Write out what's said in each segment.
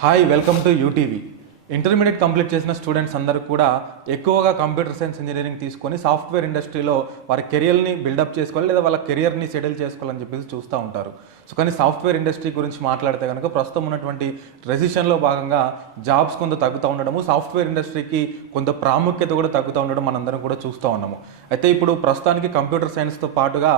Hi welcome to UTV. Intermediate complete చేసిన students అందరూ కూడా ఎక్కువగా కంప్యూటర్ సైన్స్ ఇంజనీరింగ్ తీసుకొని సాఫ్ట్వేర్ ఇండస్ట్రీలో వారి కెరియర్ని బిల్డప్ చేసుకోవాలి లేదా వాళ్ళ కెరియర్ని సెటిల్ చేసుకోవాలని చెప్పేసి చూస్తూ ఉంటారు. సో కానీ సాఫ్ట్వేర్ ఇండస్ట్రీ గురించి మాట్లాడితే కనుక ప్రస్తుతం ఉన్నటువంటి రెసిషన్లో భాగంగా జాబ్స్ కొంత తగ్గుతూ ఉండడము, సాఫ్ట్వేర్ ఇండస్ట్రీకి కొంత ప్రాముఖ్యత కూడా తగ్గుతూ ఉండడం మనందరం కూడా చూస్తూ ఉన్నాము. అయితే ఇప్పుడు ప్రస్తుతానికి కంప్యూటర్ సైన్స్తో పాటుగా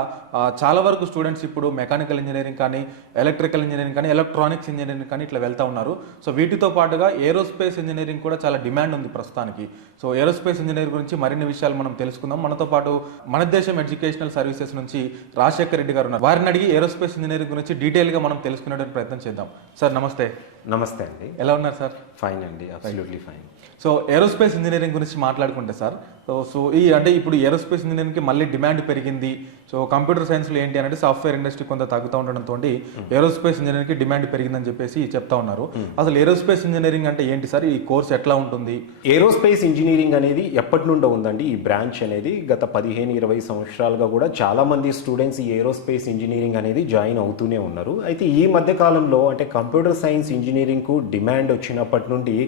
చాలా వరకు స్టూడెంట్స్ ఇప్పుడు మెకానికల్ ఇంజనీరింగ్ కానీ, ఎలక్ట్రికల్ ఇంజనీరింగ్ కానీ, ఎలక్ట్రానిక్స్ ఇంజనీరింగ్ కానీ ఇట్లా వెళ్తూ ఉన్నారు. సో వీటితో పాటుగా ఏరోస్పేస్ ఇంజనీరింగ్ కూడా చాలా డిమాండ్ ఉంది ప్రస్తుతానికి. సో ఏరోస్పేస్ ఇంజనీరింగ్ గురించి మరిన్ని విషయాలు మనం తెలుసుకుందాం. మనతో పాటు మన దేశం ఎడ్యుకేషనల్ సర్వీసెస్ నుంచి రాజశేఖర్ రెడ్డి గారు ఉన్నారు. వారిని అడిగి ఏరోస్పేస్ ఇంజనీరింగ్ గురించి డీటెయిల్గా మనం తెలుసుకునే ప్రయత్నం చేద్దాం. సార్ నమస్తే. నమస్తే అండి. ఎలా ఉన్నారు సార్? ఫైన్ అండి, absolutely fine. So aerospace engineering గురించి మాట్లాడుకుంటే సార్, సో ఇప్పుడు ఏరోస్పేస్ ఇంజనీరింగ్కి మళ్ళీ డిమాండ్ పెరిగింది. సో కంప్యూటర్ సైన్స్లో ఏంటి అంటే సాఫ్ట్వేర్ ఇండస్ట్రీ కొంత తగ్గుతూ ఉండడంతో ఏరోస్పేస్ ఇంజనీరింగ్కి డిమాండ్ పెరిగిందని చెప్పేసి చెప్తా ఉన్నారు. అసలు ఏరోస్పేస్ ఇంజనీరింగ్ అంటే ఏంటి సార్? ఈ కోర్స్ ఎట్లా ఉంటుంది? ఏరోస్పేస్ ఇంజనీరింగ్ అనేది ఎప్పటి నుండో ఉందండి. ఈ బ్రాంచ్ అనేది గత 15-20 సంవత్సరాలుగా కూడా చాలా మంది స్టూడెంట్స్ ఈ ఏరోస్పేస్ ఇంజనీరింగ్ అనేది జాయిన్ అవుతూనే ఉన్నారు. అయితే ఈ మధ్య కాలంలో అంటే కంప్యూటర్ సైన్స్ ఇంజనీరింగ్కు డిమాండ్ వచ్చినప్పటి నుండి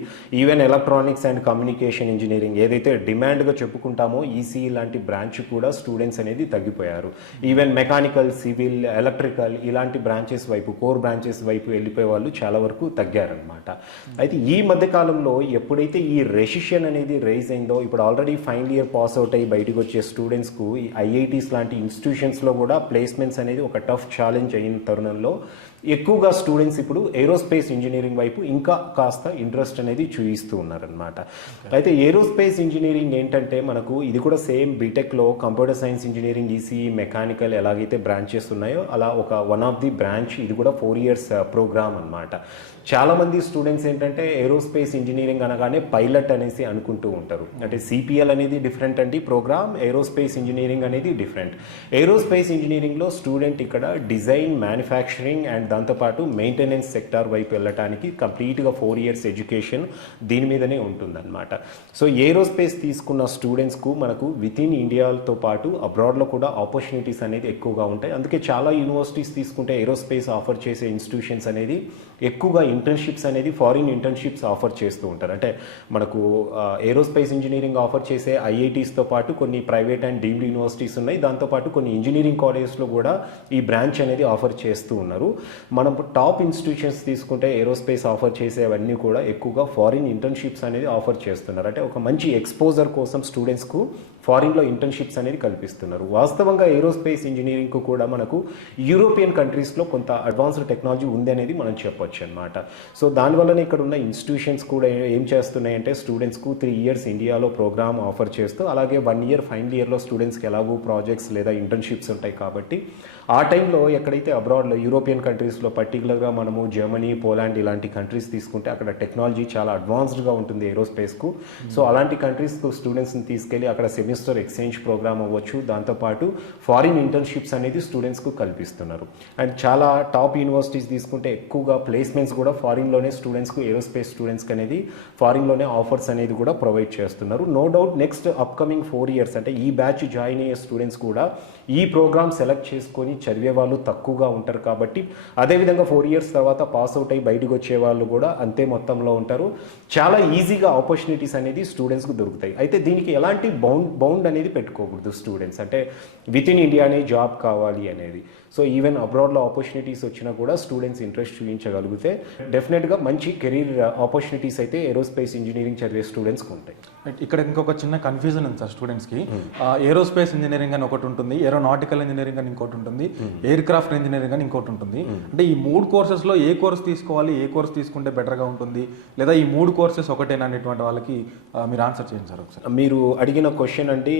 even electronics and communication engineering ఏదైతే డిమాండ్గా చెప్పుకుంటామో ఈసీ లాంటి బ్రాంచ్ కూడా స్టూడెంట్స్ అనేది తగ్గిపోయారు. ఈవెన్ మెకానికల్, సివిల్, ఎలక్ట్రికల్ ఇలాంటి బ్రాంచెస్ వైపు, కోర్ బ్రాంచెస్ వైపు వెళ్ళిపోయే వాళ్ళు చాలా వరకు తగ్గారనమాట. అయితే ఈ మధ్య కాలంలో ఎప్పుడైతే ఈ రెసిషన్ అనేది రైజ్ అయిందో, ఇప్పుడు already final year pass out అయ్యి బయటకు వచ్చే స్టూడెంట్స్కు ఈ ఐఐటీస్ లాంటి ఇన్స్టిట్యూషన్స్లో కూడా ప్లేస్మెంట్స్ అనేది ఒక టఫ్ ఛాలెంజ్ అయిన తరుణంలో ఎక్కువగా స్టూడెంట్స్ ఇప్పుడు ఏరోస్పేస్ ఇంజనీరింగ్ వైపు ఇంకా కాస్త ఇంట్రెస్ట్ అనేది చూపిస్తూ ఉన్నారనమాట. అయితే ఏరోస్పేస్ ఇంజనీరింగ్ ఏంటంటే మనకు ఇది కూడా సేమ్ బీటెక్లో computer science engineering, ECE, mechanical ఎలాగైతే బ్రాంచెస్ ఉన్నాయో అలా ఒక వన్ ఆఫ్ ది బ్రాంచ్. ఇది కూడా 4 years ప్రోగ్రామ్ అనమాట. చాలామంది స్టూడెంట్స్ ఏంటంటే ఏరోస్పేస్ ఇంజనీరింగ్ అనగానే పైలట్ అనేసి అనుకుంటూ ఉంటారు. అంటే సిపిఎల్ అనేది డిఫరెంట్ అండి ప్రోగ్రామ్, ఏరోస్పేస్ ఇంజనీరింగ్ అనేది డిఫరెంట్. ఏరోస్పేస్ ఇంజనీరింగ్లో స్టూడెంట్ ఇక్కడ డిజైన్, మ్యానుఫ్యాక్చరింగ్ అండ్ దాంతోపాటు మెయింటెనెన్స్ సెక్టార్ వైపు వెళ్ళటానికి కంప్లీట్గా 4 years ఎడ్యుకేషన్ దీని మీదనే ఉంటుందన్నమాట. సో ఏరోస్పేస్ తీసుకున్న స్టూడెంట్స్కు మనకు విత్ ఇన్ ఇండియాతో పాటు అబ్రాడ్లో కూడా ఆపర్చునిటీస్ అనేది ఎక్కువగా ఉంటాయి. అందుకే చాలా యూనివర్సిటీస్ తీసుకుంటే ఏరోస్పేస్ ఆఫర్ చేసే ఇన్స్టిట్యూషన్స్ అనేది ఎక్కువగా ఇంటర్న్షిప్స్ అనేది ఫారిన్ ఇంటర్న్షిప్స్ ఆఫర్ చేస్తూ ఉంటారు. అంటే మనకు ఏరోస్పేస్ ఇంజనీరింగ్ ఆఫర్ చేసే ఐఐటీస్తో పాటు కొన్ని ప్రైవేట్ అండ్ డీమ్డ్ యూనివర్సిటీస్ ఉన్నాయి. దాంతోపాటు కొన్ని ఇంజనీరింగ్ కాలేజెస్లో కూడా ఈ బ్రాంచ్ అనేది ఆఫర్ చేస్తూ ఉన్నారు. మనం టాప్ ఇన్స్టిట్యూషన్స్ తీసుకుంటే ఏరోస్పేస్ ఆఫర్ చేసేవన్నీ కూడా ఎక్కువగా ఫారిన్ ఇంటర్న్షిప్స్ అనేది ఆఫర్ చేస్తున్నారు. అంటే ఒక మంచి ఎక్స్పోజర్ కోసం స్టూడెంట్స్కు ఫారిన్లో ఇంటర్న్షిప్స్ అనేది కల్పిస్తున్నారు. వాస్తవంగా ఏరోస్పేస్ ఇంజనీరింగ్కు కూడా మనకు యూరోపియన్ కంట్రీస్లో కొంత అడ్వాన్స్డ్ టెక్నాలజీ ఉంది అనేది మనం చెప్పొచ్చు అనమాట. సో దానివల్లనే ఇక్కడ ఉన్న ఇన్స్టిట్యూషన్స్ కూడా ఏం చేస్తున్నాయంటే స్టూడెంట్స్కు 3 years ఇండియాలో ప్రోగ్రామ్ ఆఫర్ చేస్తూ, అలాగే 1 year ఫైనల్ ఇయర్లో స్టూడెంట్స్కి ఎలాగో ప్రాజెక్ట్స్ లేదా ఇంటర్న్షిప్స్ ఉంటాయి కాబట్టి ఆ టైంలో ఎక్కడైతే అబ్రాడ్లో యూరోపియన్ కంట్రీస్లో పర్టికులర్గా మనము జర్మనీ, పోలాండ్ ఇలాంటి కంట్రీస్ తీసుకుంటే అక్కడ టెక్నాలజీ చాలా అడ్వాన్స్డ్గా ఉంటుంది ఏరోస్పేస్కు. సో అలాంటి కంట్రీస్కు స్టూడెంట్స్ని తీసుకెళ్ళి అక్కడ సెమిస్టర్ ఎక్స్చేంజ్ ప్రోగ్రామ్ అవ్వచ్చు, దాంతోపాటు ఫారిన్ ఇంటర్న్షిప్స్ అనేది స్టూడెంట్స్కు కల్పిస్తున్నారు. అండ్ చాలా టాప్ యూనివర్సిటీస్ తీసుకుంటే ఎక్కువగా ప్లేస్మెంట్స్ కూడా ఫారిన్లోనే స్టూడెంట్స్కు, ఏరోస్పేస్ స్టూడెంట్స్కి అనేది ఫారిన్లోనే ఆఫర్స్ అనేది కూడా ప్రొవైడ్ చేస్తున్నారు. No doubt next upcoming 4 years అంటే ఈ బ్యాచ్ జాయిన్ అయ్యే స్టూడెంట్స్ కూడా ఈ ప్రోగ్రామ్ సెలెక్ట్ చేసుకొని చదివే వాళ్ళు తక్కువగా ఉంటారు కాబట్టి అదేవిధంగా 4 years తర్వాత పాస్ అవుట్ అయ్యి బయటకు వచ్చే వాళ్ళు కూడా అంతే మొత్తంలో ఉంటారు. చాలా ఈజీగా ఆపర్చునిటీస్ అనేది స్టూడెంట్స్కు దొరుకుతాయి. అయితే దీనికి ఎలాంటి బౌండ్ అనేది పెట్టుకోకూడదు స్టూడెంట్స్. అంటే విత్ ఇన్ ఇండియానే జాబ్ కావాలి అనేది. సో ఈవెన్ అబ్రాడ్లో ఆపర్చునిటీస్ వచ్చినా కూడా స్టూడెంట్స్ ఇంట్రెస్ట్ చూపించగలిగితే డెఫినెట్గా మంచి కెరీర్ ఆపర్చునిటీస్ అయితే ఏరోస్పేస్ ఇంజనీరింగ్ చదివే స్టూడెంట్స్కి ఉంటాయి. ఇక్కడ ఇంకొక చిన్న కన్ఫ్యూజన్ ఉంది సార్ స్టూడెంట్స్కి. ఏరోస్పేస్ ఇంజనీరింగ్ అని ఒకటి ఉంటుంది, ఏరోనాటికల్ ఇంజనీరింగ్ అని ఇంకోటి ఉంటుంది, ఎయిర్ క్రాఫ్ట్ ఇంజనీరింగ్ అని ఇంకోటి ఉంటుంది. అంటే ఈ 3 courses-లో ఏ కోర్స్ తీసుకోవాలి, ఏ కోర్స్ తీసుకుంటే బెటర్గా ఉంటుంది, లేదా ఈ 3 courses ఒకటేనా అనేటువంటి వాళ్ళకి మీరు ఆన్సర్ చేయండి సార్ ఒకసారి. మీరు అడిగిన క్వశ్చన్ అంటే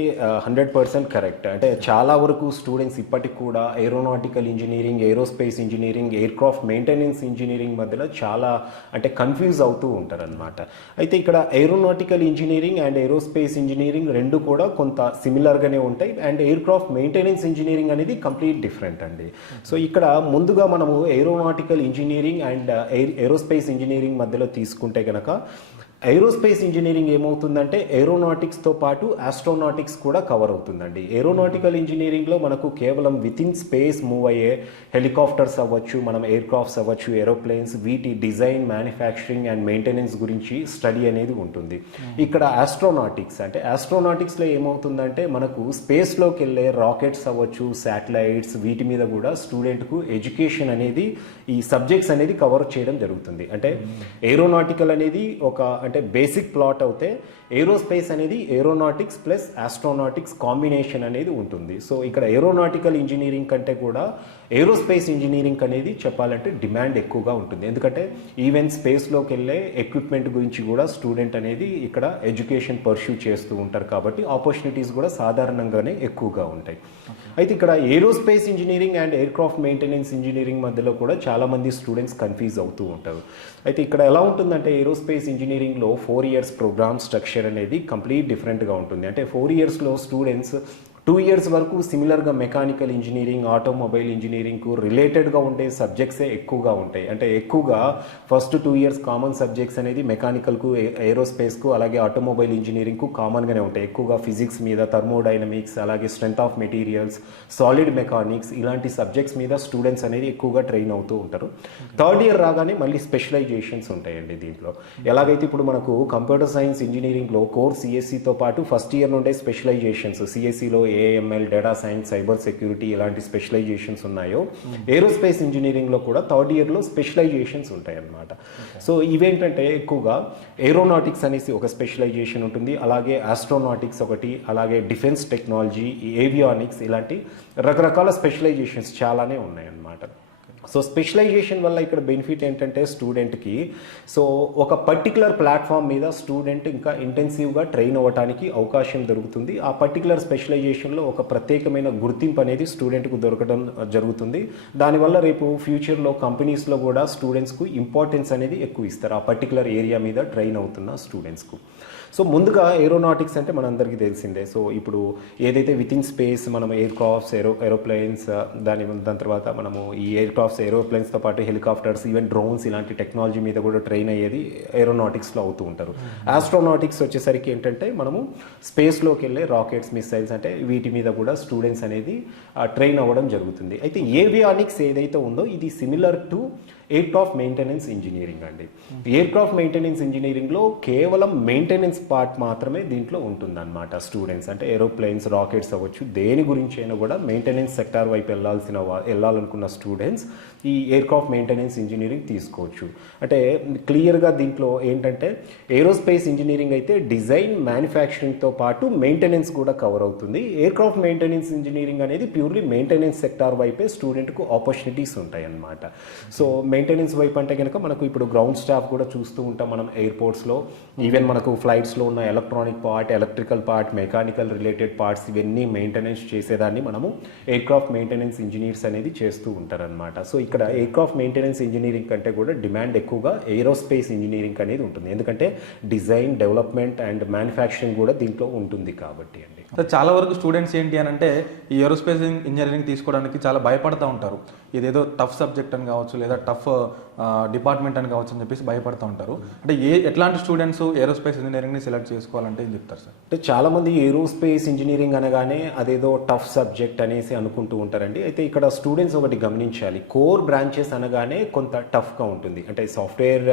100% కరెక్ట్. అంటే చాలా వరకు స్టూడెంట్స్ ఇప్పటికి కూడా aeronautical engineering, aerospace engineering, air craft maintenance engineering మధ్యలో చాలా అంటే కన్ఫ్యూజ్ అవుతూ ఉంటారనమాట. అయితే ఇక్కడ aeronautical engineering and aerospace engineering రెండు కూడా కొంత సిమిలర్గానే ఉంటాయి. And air craft maintenance engineering అనేది కంప్లీట్ డిఫరెంట్ అండి. సో ఇక్కడ ముందుగా మనము aeronautical engineering and aerospace engineering మధ్యలో తీసుకుంటే కనుక ఏరోస్పేస్ ఇంజనీరింగ్ ఏమవుతుందంటే ఏరోనాటిక్స్తో పాటు ఆస్ట్రోనాటిక్స్ కూడా కవర్ అవుతుందండి. ఏరోనాటికల్ ఇంజనీరింగ్లో మనకు కేవలం విత్ ఇన్ స్పేస్ మూవ్ అయ్యే హెలికాప్టర్స్ అవ్వచ్చు, మనం ఎయిర్ క్రాఫ్ట్స్ అవ్వచ్చు, ఏరోప్లేన్స్, వీటి డిజైన్, మ్యానుఫ్యాక్చరింగ్ అండ్ మెయింటెనెన్స్ గురించి స్టడీ అనేది ఉంటుంది. ఇక్కడ ఆస్ట్రోనాటిక్స్ అంటే ఆస్ట్రోనాటిక్స్లో ఏమవుతుందంటే మనకు స్పేస్లోకి వెళ్ళే రాకెట్స్ అవ్వచ్చు, శాటిలైట్స్, వీటి మీద కూడా స్టూడెంట్కు ఎడ్యుకేషన్ అనేది ఈ సబ్జెక్ట్స్ అనేది కవర్ చేయడం జరుగుతుంది. అంటే ఏరోనాటికల్ అనేది అంటే బేసిక్ ప్లాట్ అవుతే ఏరోస్పేస్ అనేది ఏరోనాటిక్స్ ప్లస్ ఆస్ట్రోనాటిక్స్ కాంబినేషన్ అనేది ఉంటుంది. సో ఇక్కడ ఏరోనాటికల్ ఇంజనీరింగ్ కంటే కూడా ఏరోస్పేస్ ఇంజనీరింగ్ అనేది చెప్పాలంటే డిమాండ్ ఎక్కువగా ఉంటుంది. ఎందుకంటే ఈవెన్ స్పేస్లోకి వెళ్ళే ఎక్విప్మెంట్ గురించి కూడా స్టూడెంట్ అనేది ఇక్కడ ఎడ్యుకేషన్ పర్స్యూ చేస్తూ ఉంటారు కాబట్టి ఆపర్చునిటీస్ కూడా సాధారణంగానే ఎక్కువగా ఉంటాయి. అయితే ఇక్కడ aerospace engineering and air craft maintenance engineering మధ్యలో కూడా చాలామంది స్టూడెంట్స్ కన్ఫ్యూజ్ అవుతూ ఉంటారు. అయితే ఇక్కడ ఎలా ఉంటుందంటే ఏరోస్పేస్ ఇంజనీరింగ్లో 4 years ప్రోగ్రామ్ స్ట్రక్చర్ అనేది కంప్లీట్ డిఫరెంట్గా ఉంటుంది. అంటే 4 yearsలో స్టూడెంట్స్ 2 years వరకు సిమిలర్గా మెకానికల్ ఇంజనీరింగ్, ఆటోమొబైల్ ఇంజనీరింగ్కు రిలేటెడ్గా ఉండే సబ్జెక్ట్సే ఎక్కువగా ఉంటాయి. అంటే ఎక్కువగా ఫస్ట్ 2 years కామన్ సబ్జెక్ట్స్ అనేది మెకానికల్కు, ఏరోస్పేస్కు, అలాగే ఆటోమొబైల్ ఇంజనీరింగ్కు కామన్గానే ఉంటాయి. ఎక్కువగా ఫిజిక్స్ మీద, థర్మోడైనమిక్స్, అలాగే strength of materials, solid mechanics, ఇలాంటి సబ్జెక్ట్స్ మీద స్టూడెంట్స్ అనేది ఎక్కువగా ట్రైన్ అవుతూ ఉంటారు. 3rd year రాగానే మళ్ళీ స్పెషలైజేషన్స్ ఉంటాయండి దీంట్లో. ఎలాగైతే ఇప్పుడు మనకు కంప్యూటర్ సైన్స్ ఇంజనీరింగ్లో కోర్ సిఎస్సితో పాటు ఫస్ట్ ఇయర్ నుండే స్పెషలైజేషన్స్, సిఎస్సిలో AML, data science, cyber security ఇలాంటి స్పెషలైజేషన్స్ ఉన్నాయో ఏరోస్పేస్ ఇంజనీరింగ్లో కూడా 3rd yearలో స్పెషలైజేషన్స్ ఉంటాయి అన్నమాట. సో ఇవేంటంటే ఎక్కువగా ఏరోనాటిక్స్ అనేసి ఒక స్పెషలైజేషన్ ఉంటుంది, అలాగే ఆస్ట్రోనాటిక్స్ ఒకటి, అలాగే డిఫెన్స్ టెక్నాలజీ, ఏవియానిక్స్, ఇలాంటి రకరకాల స్పెషలైజేషన్స్ చాలానే ఉన్నాయన్నమాట. సో స్పెషలైజేషన్ వల్ల ఇక్కడ బెనిఫిట్ ఏంటంటే స్టూడెంట్కి ఒక పర్టికులర్ ప్లాట్ఫామ్ మీద స్టూడెంట్ ఇంకా ఇంటెన్సివ్గా ట్రైన్ అవ్వడానికి అవకాశం దొరుకుతుంది. ఆ పర్టికులర్ స్పెషలైజేషన్లో ఒక ప్రత్యేకమైన గుర్తింపు అనేది స్టూడెంట్కు దొరకడం జరుగుతుంది. దానివల్ల రేపు ఫ్యూచర్లో కంపెనీస్లో కూడా స్టూడెంట్స్కు ఇంపార్టెన్స్ అనేది ఎక్కువ ఇస్తారు ఆ పర్టికులర్ ఏరియా మీద ట్రైన్ అవుతున్న స్టూడెంట్స్కు. సో ముందుగా ఏరోనాటిక్స్ అంటే మనందరికీ తెలిసిందే. సో ఇప్పుడు ఏదైతే విత్ ఇన్ స్పేస్ మనం ఎయిర్ క్రాఫ్ట్స్, ఏరోప్లేన్స్, దాని తర్వాత మనము ఈ ఎయిర్ క్రాఫ్ట్స్, ఏరోప్లేన్స్తో పాటు హెలికాప్టర్స్, ఈవెన్ డ్రోన్స్, ఇలాంటి టెక్నాలజీ మీద కూడా ట్రైన్ అయ్యేది ఏరోనాటిక్స్లో అవుతూ ఉంటారు. ఆస్ట్రోనాటిక్స్ వచ్చేసరికి ఏంటంటే మనము స్పేస్లోకి వెళ్ళే రాకెట్స్, మిసైల్స్, అంటే వీటి మీద కూడా స్టూడెంట్స్ అనేది ట్రైన్ అవ్వడం జరుగుతుంది. అయితే ఏవియానిక్స్ ఏదైతే ఉందో ఇది similar to air craft maintenance engineering అండి. ఎయిర్ క్రాఫ్ట్ మెయింటెనెన్స్ ఇంజనీరింగ్లో కేవలం మెయింటెనెన్స్ పార్ట్ మాత్రమే దీంట్లో ఉంటుందన్నమాట. స్టూడెంట్స్ అంటే ఏరోప్లేన్స్, రాకెట్స్ అవ్వచ్చు, దేని గురించి అయినా కూడా మెయింటెనెన్స్ సెక్టార్ వైపు వెళ్ళాలనుకున్న స్టూడెంట్స్ ఈ ఎయిర్ క్రాఫ్ట్ మెయింటెనెన్స్ ఇంజనీరింగ్ తీసుకోవచ్చు. అంటే క్లియర్గా దీంట్లో ఏంటంటే ఏరోస్పేస్ ఇంజనీరింగ్ అయితే డిజైన్, మ్యానుఫ్యాక్చరింగ్తో పాటు మెయింటెనెన్స్ కూడా కవర్ అవుతుంది. ఎయిర్ క్రాఫ్ట్ మెయింటెనెన్స్ ఇంజనీరింగ్ అనేది ప్యూర్లీ మెయింటెనెన్స్ సెక్టార్ వైపే స్టూడెంట్కు ఆపర్చునిటీస్ ఉంటాయి అన్నమాట. సో మెయింటెనెన్స్ వైపు అంటే కనుక మనకు ఇప్పుడు గ్రౌండ్ స్టాఫ్ కూడా చూస్తూ ఉంటాం మనం ఎయిర్పోర్ట్స్లో, ఈవెన్ మనకు ఫ్లైట్స్లో ఉన్న electronic part, electrical part, mechanical related parts, ఇవన్నీ మెయింటెనెన్స్ చేసేదాన్ని మనము ఎయిర్ క్రాఫ్ట్ మెయింటెనెన్స్ ఇంజనీర్స్ అనేది చేస్తూ ఉంటారనమాట. సో ఇక్కడ ఎయిర్ క్రాఫ్ట్ మెయింటెనెన్స్ ఇంజనీరింగ్ కంటే కూడా డిమాండ్ ఎక్కువగా ఏరోస్పేస్ ఇంజనీరింగ్ అనేది ఉంటుంది. ఎందుకంటే డిజైన్, డెవలప్మెంట్ అండ్ మ్యానుఫ్యాక్చరింగ్ కూడా దీంట్లో ఉంటుంది కాబట్టి అండి. సో చాలా వరకు స్టూడెంట్స్ ఏంటి అని అంటే ఈ ఏరోస్పేస్ ఇంజనీరింగ్ తీసుకోవడానికి చాలా భయపడుతూ ఉంటారు. ఇదేదో టఫ్ సబ్జెక్ట్ అని కావచ్చు, లేదా టఫ్ డిపార్ట్మెంట్ అని కావచ్చు అని చెప్పేసి భయపడుతూ ఉంటారు. అంటే ఎట్లాంటి స్టూడెంట్స్ ఏరోస్పేస్ ఇంజనీరింగ్ని సెలెక్ట్ చేసుకోవాలంటే ఏం చెప్తారు సార్? అంటే చాలామంది ఏరోస్పేస్ ఇంజనీరింగ్ అనగానే అదేదో టఫ్ సబ్జెక్ట్ అనేసి అనుకుంటూ ఉంటారండి. అయితే ఇక్కడ స్టూడెంట్స్ ఒకటి గమనించాలి, కోర్ బ్రాంచెస్ అనగానే కొంత టఫ్గా ఉంటుంది. అంటే సాఫ్ట్వేర్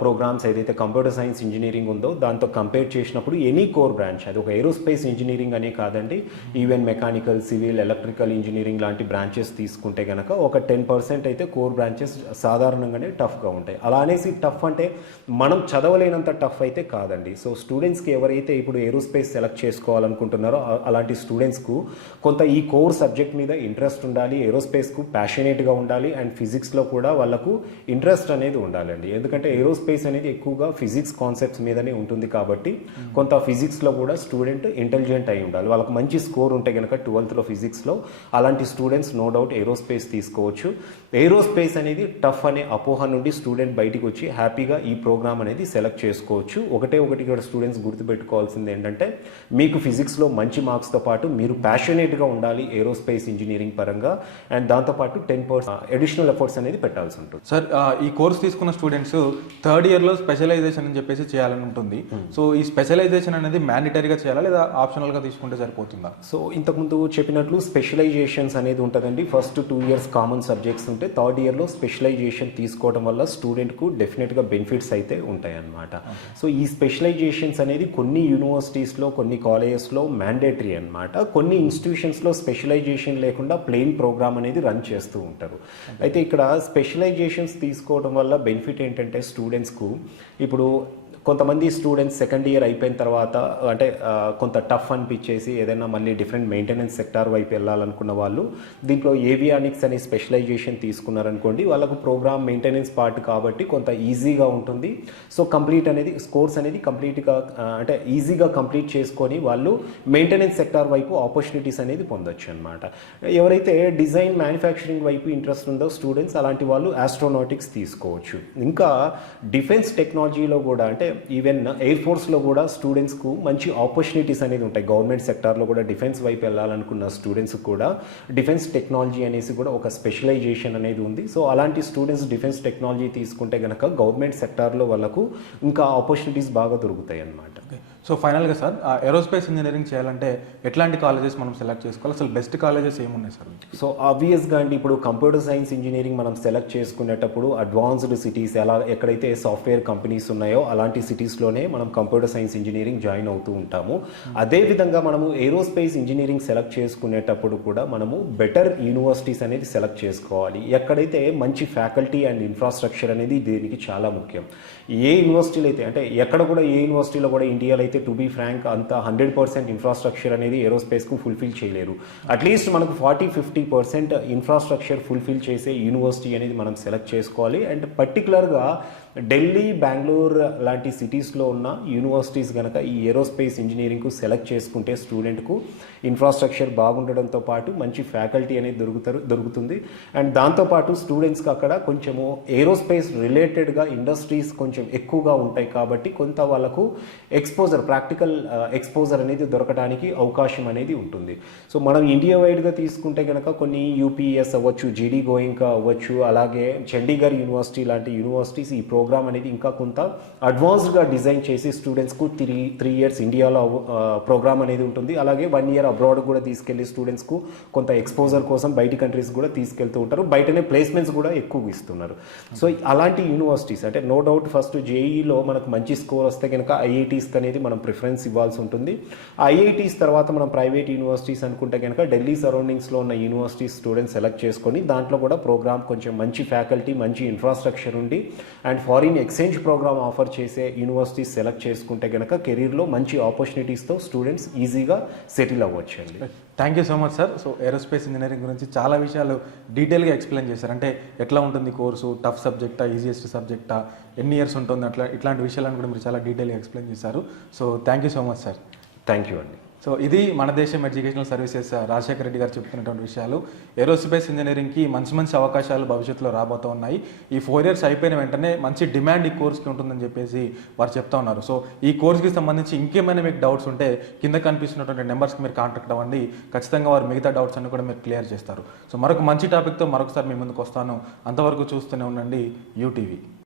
ప్రోగ్రామ్స్ ఏదైతే కంప్యూటర్ సైన్స్ ఇంజనీరింగ్ ఉందో దాంతో కంపేర్ చేసినప్పుడు ఎనీ కోర్ బ్రాంచ్, అది ఒక ఏరోస్పేస్ ఇంజనీరింగ్ అనే కాదండి, even mechanical, civil, electrical engineering లాంటి బ్రాంచెస్ తీసుకుంటే కనుక ఒక 10% అయితే కోర్ బ్రాంచెస్ సాధారణంగానే టఫ్గా ఉంటాయి. అలా అనేసి టఫ్ అంటే మనం చదవలేనంత టఫ్ అయితే కాదండి. సో స్టూడెంట్స్కి ఎవరైతే ఇప్పుడు ఏరోస్పేస్ సెలెక్ట్ చేసుకోవాలనుకుంటున్నారో అలాంటి స్టూడెంట్స్కు కొంత ఈ కోర్ సబ్జెక్ట్ మీద ఇంట్రెస్ట్ ఉండాలి, ఏరోస్పేస్కు ప్యాషనేట్గా ఉండాలి, అండ్ ఫిజిక్స్లో కూడా వాళ్ళకు ఇంట్రెస్ట్ అనేది ఉండాలండి. ఎందుకంటే ఏరోస్పేస్ అనేది ఎక్కువగా ఫిజిక్స్ కాన్సెప్ట్స్ మీదనే ఉంటుంది కాబట్టి కొంత ఫిజిక్స్లో కూడా స్టూడెంట్ ఇంటెలిజెంట్ అయి ఉండాలి. వాళ్ళకి మంచి స్కోర్ ఉంటే కనుక 12th ఫిజిక్స్లో అలాంటి స్టూడెంట్స్ నో డౌట్ ఏరోస్పేస్ తీసుకోవచ్చు. ఏరోస్పేస్ అనేది టఫ్ అనే అపోహ నుండి స్టూడెంట్ బయటికి వచ్చి హ్యాపీగా ఈ ప్రోగ్రామ్ అనేది సెలెక్ట్ చేసుకోవచ్చు. ఒకటి ఇక్కడ స్టూడెంట్స్ గుర్తుపెట్టుకోవాల్సింది ఏంటంటే మీకు ఫిజిక్స్లో మంచి మార్క్స్తో పాటు మీరు ప్యాషనేట్గా ఉండాలి ఏరోస్పేస్ ఇంజనీరింగ్ పరంగా, అండ్ దాంతోపాటు 10% అడిషనల్ ఎఫర్ట్స్ అనేది పెట్టాల్సి ఉంటుంది. సార్ ఈ కోర్స్ తీసుకున్న స్టూడెంట్స్ థర్డ్ ఇయర్లో స్పెషలైజేషన్ అని చెప్పేసి చేయాలని ఉంటుంది. సో ఈ స్పెషలైజేషన్ అనేది మ్యాండేటరీగా చేయాలా లేదా ఆప్షనల్గా తీసుకుంటే సరిపోతుందా? సో ఇంతకుముందు చెప్పినట్లు స్పెషలైజేషన్స్ అనేది ఉంటుందండి. ఫస్ట్ 2 years కామన్ సబ్జెక్ట్స్ ఉంటే థర్డ్ ఇయర్లో స్పెషలైజేషన్ తీసుకోవడం వల్ల స్టూడెంట్కు డెఫినెట్గా బెనిఫిట్స్ అయితే ఉంటాయన్నమాట. సో ఈ స్పెషలైజేషన్స్ అనేది కొన్ని యూనివర్సిటీస్లో కొన్ని కాలేజెస్లో మ్యాండేటరీ అనమాట. కొన్ని ఇన్స్టిట్యూషన్స్లో స్పెషలైజేషన్ లేకుండా ప్లెయిన్ ప్రోగ్రామ్ అనేది రన్ చేస్తూ ఉంటారు. అయితే ఇక్కడ స్పెషలైజేషన్స్ తీసుకోవడం వల్ల బెనిఫిట్ ఏంటంటే స్టూడెంట్స్కు ఇప్పుడు కొంతమంది స్టూడెంట్స్ సెకండ్ ఇయర్ అయిపోయిన తర్వాత అంటే కొంత టఫ్ అనిపించేసి ఏదైనా మళ్ళీ డిఫరెంట్ మెయింటెనెన్స్ సెక్టార్ వైపు వెళ్ళాలనుకున్న వాళ్ళు దీంట్లో ఏవియానిక్స్ అనే స్పెషలైజేషన్ తీసుకున్నారనుకోండి, వాళ్ళకు ప్రోగ్రామ్ మెయింటెనెన్స్ పార్ట్ కాబట్టి కొంత ఈజీగా ఉంటుంది. సో కంప్లీట్ అనేది కోర్స్ అనేది కంప్లీట్గా అంటే ఈజీగా కంప్లీట్ చేసుకొని వాళ్ళు మెయింటెనెన్స్ సెక్టార్ వైపు ఆపర్చునిటీస్ అనేది పొందొచ్చు అనమాట. ఎవరైతే డిజైన్ మ్యానుఫ్యాక్చరింగ్ వైపు ఇంట్రెస్ట్ ఉందో స్టూడెంట్స్ అలాంటి వాళ్ళు ఆస్ట్రోనాటిక్స్ తీసుకోవచ్చు. ఇంకా డిఫెన్స్ టెక్నాలజీలో కూడా అంటే ఈవెన్ ఎయిర్ ఫోర్స్లో కూడా స్టూడెంట్స్కు మంచి ఆపర్చునిటీస్ అనేది ఉంటాయి. గవర్నమెంట్ సెక్టార్లో కూడా డిఫెన్స్ వైపు వెళ్ళాలనుకున్న స్టూడెంట్స్ కూడా డిఫెన్స్ టెక్నాలజీ అనేసి కూడా ఒక స్పెషలైజేషన్ అనేది ఉంది. సో అలాంటి స్టూడెంట్స్ డిఫెన్స్ టెక్నాలజీ తీసుకుంటే కనుక గవర్నమెంట్ సెక్టార్లో వాళ్ళకు ఇంకా ఆపర్చునిటీస్ బాగా దొరుకుతాయి అన్నమాట. సో ఫైనల్గా సార్, ఏరోస్పేస్ ఇంజనీరింగ్ చేయాలంటే ఎట్లాంటి కాలేజెస్ మనం సెలెక్ట్ చేసుకోవాలి? అసలు బెస్ట్ కాలేజెస్ ఏమున్నాయి సార్? సో ఆబ్వియస్గా అండి ఇప్పుడు కంప్యూటర్ సైన్స్ ఇంజనీరింగ్ మనం సెలెక్ట్ చేసుకునేటప్పుడు అడ్వాన్స్డ్ సిటీస్ ఎక్కడైతే సాఫ్ట్వేర్ కంపెనీస్ ఉన్నాయో అలాంటి సిటీస్లోనే మనం కంప్యూటర్ సైన్స్ ఇంజనీరింగ్ జాయిన్ అవుతూ ఉంటాము. అదేవిధంగా మనము ఏరోస్పేస్ ఇంజనీరింగ్ సెలెక్ట్ చేసుకునేటప్పుడు కూడా మనము బెటర్ యూనివర్సిటీస్ అనేది సెలెక్ట్ చేసుకోవాలి. ఎక్కడైతే మంచి ఫ్యాకల్టీ అండ్ ఇన్ఫ్రాస్ట్రక్చర్ అనేది దీనికి చాలా ముఖ్యం. ఏ యూనివర్సిటీలో అయితే అంటే ఎక్కడ కూడా ఏ యూనివర్సిటీలో కూడా ఇండియాలో అయితే టు బీ ఫ్రాంక్ అంత 100% ఇన్ఫ్రాస్ట్రక్చర్ అనేది ఏరోస్పేస్కు ఫుల్ఫిల్ చేయలేరు. అట్లీస్ట్ మనకు 40-50% ఇన్ఫ్రాస్ట్రక్చర్ ఫుల్ఫిల్ చేసే యూనివర్సిటీ అనేది మనం సెలెక్ట్ చేసుకోవాలి. అండ్ పర్టికులర్గా ఢిల్లీ, బెంగళూరు లాంటి సిటీస్లో ఉన్న యూనివర్సిటీస్ కనుక ఈ ఏరోస్పేస్ ఇంజనీరింగ్కు సెలెక్ట్ చేసుకుంటే స్టూడెంట్కు ఇన్ఫ్రాస్ట్రక్చర్ బాగుండడంతో పాటు మంచి ఫ్యాకల్టీ అనేది దొరుకుతుంది. అండ్ దాంతోపాటు స్టూడెంట్స్కి అక్కడ కొంచెము ఏరోస్పేస్ రిలేటెడ్గా ఇండస్ట్రీస్ కొంచెం ఎక్కువగా ఉంటాయి కాబట్టి కొంత వాళ్ళకు ప్రాక్టికల్ ఎక్స్పోజర్ అనేది దొరకడానికి అవకాశం అనేది ఉంటుంది. సో మనం ఇండియా వైడ్గా తీసుకుంటే కనుక కొన్ని యూపీఎస్ అవ్వచ్చు, జీడీ గోయింకా అవ్వచ్చు, అలాగే చండీగఢ్ యూనివర్సిటీ లాంటి యూనివర్సిటీస్ ఈ ప్రోగ్రామ్ అనేది ఇంకా కొంత అడ్వాన్స్డ్గా డిజైన్ చేసి స్టూడెంట్స్కు 3 years ఇండియాలో ప్రోగ్రామ్ అనేది ఉంటుంది. అలాగే 1 year అబ్రాడ్ కూడా తీసుకెళ్లి స్టూడెంట్స్కు కొంత ఎక్స్పోజర్ కోసం బయటి కంట్రీస్ కూడా తీసుకెళ్తూ ఉంటారు. బయటనే ప్లేస్మెంట్స్ కూడా ఎక్కువ ఇస్తున్నారు. సో అలాంటి యూనివర్సిటీస్ అంటే నో డౌట్ ఫస్ట్ జేఈలో మనకు మంచి స్కోర్ వస్తే కనుక ఐఐటీస్కి అనేది మనం ప్రిఫరెన్స్ ఇవ్వాల్సి ఉంటుంది. ఐఐటీస్ తర్వాత మనం ప్రైవేట్ యూనివర్సిటీస్ అనుకుంటే కనుక ఢిల్లీ సరౌండింగ్స్లో ఉన్న యూనివర్సిటీస్ స్టూడెంట్స్ సెలెక్ట్ చేసుకొని దాంట్లో కూడా ప్రోగ్రామ్ కొంచెం మంచి ఫ్యాకల్టీ, మంచి ఇన్ఫ్రాస్ట్రక్చర్ ఉండి and foreign exchange programme offer చేసే యూనివర్సిటీస్ సెలెక్ట్ చేసుకుంటే కనుక కెరీర్లో మంచి ఆపర్చునిటీస్తో స్టూడెంట్స్ ఈజీగా సెటిల్ అవ్వచ్చు అండి. Thank you so much sir. So aerospace engineering గురించి చాలా విషయాలు డీటెయిల్గా ఎక్స్ప్లెయిన్ చేశారు. అంటే ఎట్లా ఉంటుంది కోర్సు, టఫ్ సబ్జెక్టా, ఈజియెస్ట్ సబ్జెక్టా, ఎన్ని ఇయర్స్ ఉంటుంది, ఇట్లాంటి విషయాలను కూడా మీరు చాలా డీటెయిల్గా ఎక్స్ప్లెయిన్ చేశారు. So thank you so much sir. Thank you అండి. సో ఇది మన దేశం ఎడ్యుకేషనల్ సర్వీసెస్ రాజశేఖర రెడ్డి గారు చెప్తున్నటువంటి విషయాలు. ఏరోస్పేస్ ఇంజనీరింగ్కి మంచి అవకాశాలు భవిష్యత్తులో రాబోతూ ఉన్నాయి. ఈ 4 years అయిపోయిన వెంటనే మంచి డిమాండ్ ఈ కోర్స్కి ఉంటుందని చెప్పేసి వారు చెప్తా ఉన్నారు. సో ఈ కోర్స్కి సంబంధించి ఇంకేమైనా మీకు డౌట్స్ ఉంటే కింద కనిపిస్తున్నటువంటి నెంబర్స్కి మీరు కాంటాక్ట్ అవ్వండి. ఖచ్చితంగా వారు మిగతా డౌట్స్ అన్ని కూడా మీరు క్లియర్ చేస్తారు. సో మరొక మంచి టాపిక్తో మరొకసారి మీ ముందుకు వస్తాను. అంతవరకు చూస్తూనే ఉండండి యూటీవీ.